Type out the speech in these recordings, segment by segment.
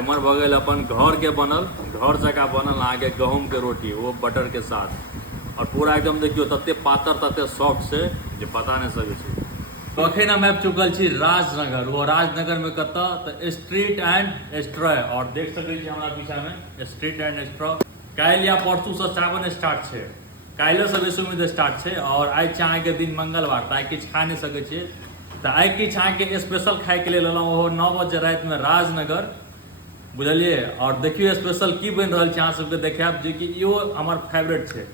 एमर भ गेल अपन घर के बनल घर जका बनल अहाँ के गहूम के रोटी वो बटर के साथ और पूरा एकदम देखियो तते पातर तते सॉफ्ट से जे पता नहीं सकै छी। तो अखन हम आबि चुकल छी राजनगर। वो राजनगर में कत तो स्ट्रीट एंड स्ट्रॉ और देख सकै छी हमरा पीछा में स्ट्रीट एंड स्ट्रॉ। काल्हि या परसू से सावन स्टार्ट छै, काल्हि से बेसी उम्मीद स्टार्ट छै और आइ छै अहाँ के दिन मंगलवार तो आइ किछु खा नहीं सकै छियै। तो आइ किछु अहाँ के स्पेशल खाए के लेल एलहुँ ओहो 9 बजे राति में राजनगर बुझलिए। और देखियो स्पेशल की बन रहा है अहाँ सबके देखाब जे कि इहो हमर फेवरेट छै।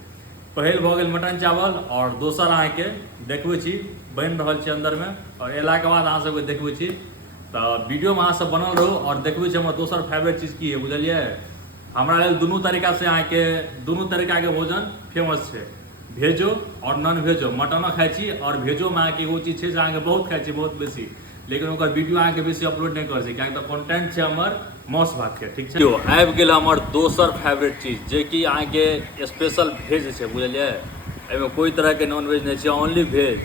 पहिल भ गेल मटन चावल और दोसर अहाँ के देखबै छी बन रहा है अंदर में और एला के बाद अहाँ सबके देखबै छी। तो वीडियो में अहाँ सब बनल रहू और देखबै छी हमर दोसर फेवरेट चीज की है बुझलिए। हमरा लेल दुनू तरीका से अहाँ के दुनू तरीका के भोजन फेमस है, भेजो और नॉन भेजो। मटनो खाई छी और भेजो में अहाँ के एगो चीज है जे अहाँ के बहुत खाई छी बहुत बेसी, लेकिन ओकर वीडियो अहाँ के बेसी अपलोड नहीं कर छी कियाकि तो कंटेंट छै हमर मौस भात के, ठीक छै। आबि गेल हमर दोसर फेवरेट चीज जे कि अहाँ के स्पेशल भेज छै बुझलिए। एहिमे कोई तरह के नॉन वेज नहीं छै, ओनली भेज।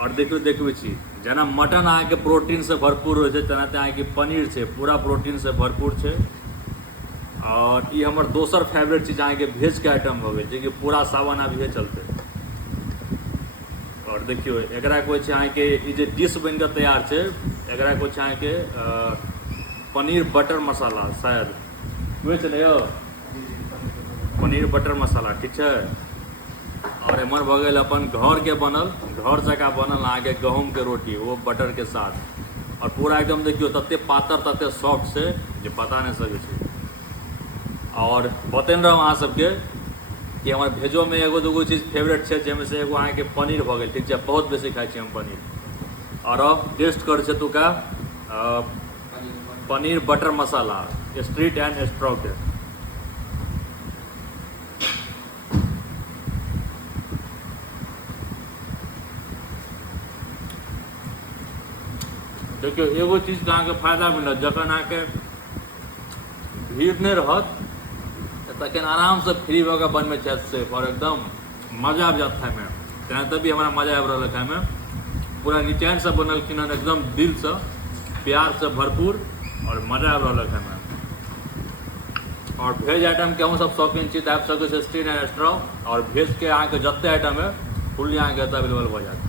और देखबै छी जेना मटन अहाँ के प्रोटीन से भरपूर होइ छै तेना अहाँ के पनीर छै पूरा प्रोटीन से भरपूर छै। और ये हमर दोसर फेवरेट चीज अहाँ के भेज के आइटम हो गए कि पूरा सावन अभी चलते। और देखियो एकरा कोई छै अहाँ के ई जे डिश बन के तैयार छै एकरा कोई छै अहाँ के पनीर बटर मसाला, शायद हुए छै यो पनीर बटर मसाला, ठीक है। और एमर भ गेल अपन घर के बनल घर जका बनल अहाँ के गहूम के रोटी वो बटर के साथ और पूरा एकदम देखियो तते पातर तते सॉफ्ट से जे पता नहीं सकै छी। और बतन रहा अहाँ सबके कि हमारे भेजो में एगो दूगो चीज़ फेवरेट है जैमें से एगो अहाँ के पनीर भ गेल, ठीक है। बहुत बेसी खाई छी हम पनीर। और अब टेस्ट कर छै तुका paneer butter masala street and straw के। देखियो एगो चीज के अहाँ के फायदा मिलत जखन अहाँ के भीड़ नहीं रहत तखन आराम से फ्री होकर बनबे छै से और एकदम मजा आबि जात खाए में। तेना तभी हमारा मजा आबि रहा है खाए में। पूरा निचैन से बनल कि एकदम दिल से प्यार से भरपूर और मजा आबि रहा है खाए में। और भेज आइटम के हम सब शौकीन छी तो आबि सकै छी स्ट्रीट एंड स्ट्रॉ और भेज के अहाँ के जते आइटम है फुल्ली अहाँ के अवेलेबल भ जाएत।